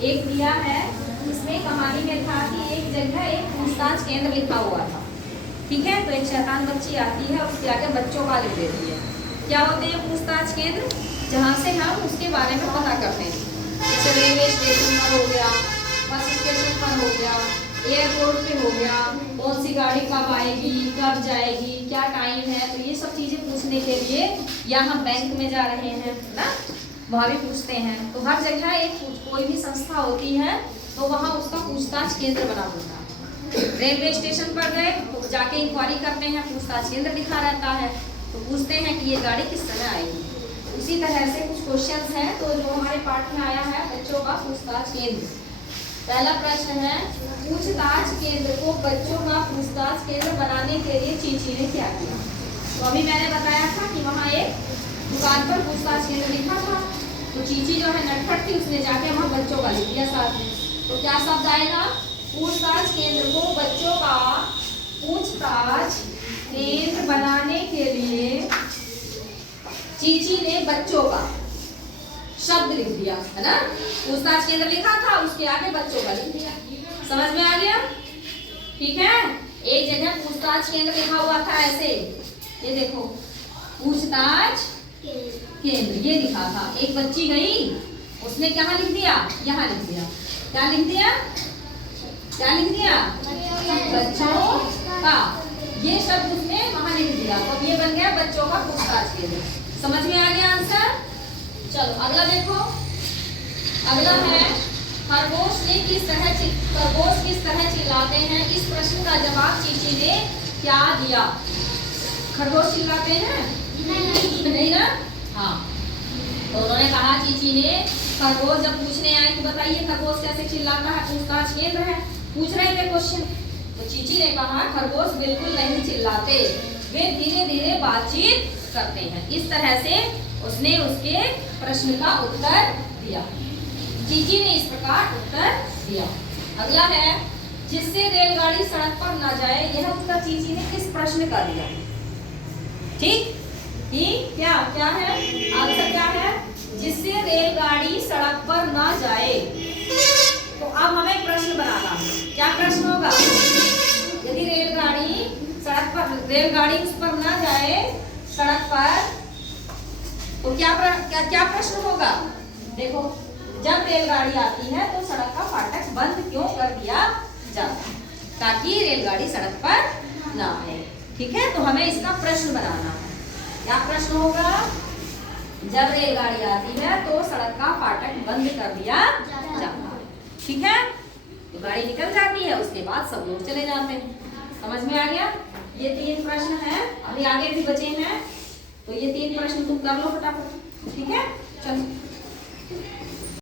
एक दिया है, इसमें कहानी में था कि एक जगह एक पूछताछ केंद्र लिखा हुआ था। ठीक है, तो एक शैतान बच्ची आती है, उसके आगे बच्चों का लिख देती है। क्या होते हैं पूछताछ केंद्र? जहाँ से हम उसके बारे में पता करते हैं। जैसे रेलवे स्टेशन पर हो गया, बस स्टेशन पर हो गया, एयरपोर्ट पे हो गया, कौन सी गाड़ी कब आएगी, कब जाएगी, क्या टाइम है, तो ये सब चीजें पूछने के लिए, या हम बैंक में जा रहे हैं ना, वहाँ भी पूछते हैं। तो हर जगह एक कोई भी संस्था होती है तो वहाँ उसका पूछताछ केंद्र बना होता है। रेलवे स्टेशन पर गए तो जाके इंक्वायरी करते हैं, पूछताछ केंद्र लिखा रहता है, तो पूछते हैं कि ये गाड़ी किस समय आएगी। उसी तरह से कुछ क्वेश्चंस हैं तो जो हमारे पाठ में आया है बच्चों का पूछताछ केंद्र। पहला प्रश्न है, पूछताछ केंद्र को बच्चों का पूछताछ केंद्र बनाने के लिए चीची ने क्या किया? तो अभी मैंने बताया था कि वहाँ एक दुकान पर पूछताछ केंद्र लिखा था, तो चीची जो है नटखट थी, उसने जाके वहाँ बच्चों का लिख दिया साथ में। तो क्या शब्द आएगा? पूछताछ केंद्र को बच्चों का पूछताछ केंद्र बनाने के लिए चीची ने बच्चों का शब्द लिख दिया, है ना। पूछताछ केंद्र लिखा था, उसके आगे बच्चों का लिख दिया। समझ में आ गया? ठीक है, एक जगह पूछताछ केंद्र लिखा हुआ था ऐसे, ये देखो पूछताछ केंद्र ये लिखा था। एक बच्ची गई, उसने क्या लिख दिया? यहाँ लिख दिया। क्या लिख दिया? क्या लिख दिया? बच्चों का, ये शब्द उसने वहां लिख दिया, तो ये बन गया बच्चों का पूछताछ केंद्र। समझ में आ गया आंसर? चलो अगला देखो। अगला है, खरगोश किस तरह चिल्लाते हैं? इस प्रश्न का जवाब चीची ने क्या दिया? खरगोश चिल्लाते हैं? नहीं ना? हाँ, तो उन्होंने कहा चीची ने, खरगोश जब पूछने आए कि बताइए खरगोश कैसे चिल्लाता है, पूछताछ केंद्र है, पूछ रहे थे क्वेश्चन, तो चीची ने कहा खरगोश बिल्कुल नहीं चिल्लाते, वे धीरे धीरे बातचीत करते हैं। इस तरह से उसने उसके प्रश्न का उत्तर दिया। चीची ने इस प्रकार उत्तर दिया। अगला है, जिससे रेलगाड़ी सड़क पर न जाए, यह उत्तर चीची ने किस प्रश्न का दिया? ठीक, क्या क्या है आंसर? क्या है? जिससे रेलगाड़ी सड़क पर न जाए। तो अब हमें प्रश्न बनाना है। क्या प्रश्न होगा? यदि रेलगाड़ी उस पर न जाए सड़क पर, तो क्या प्रश्न होगा? देखो, जब रेलगाड़ी आती है तो सड़क का फाटक बंद क्यों कर दिया जाता है? ताकि रेलगाड़ी सड़क पर ना आए। ठीक है, तो हमें इसका प्रश्न बनाना है। क्या प्रश्न होगा? जब रेलगाड़ी आती है तो सड़क का फाटक बंद कर दिया जाता है। ठीक है, तो गाड़ी निकल जाती है, उसके बाद सब लोग चले जाते हैं। समझ में आ गया? ये 3 प्रश्न हैं, अभी आगे भी बचे हैं, तो ये 3 प्रश्न तुम कर लो फटाफट। ठीक है, चलो।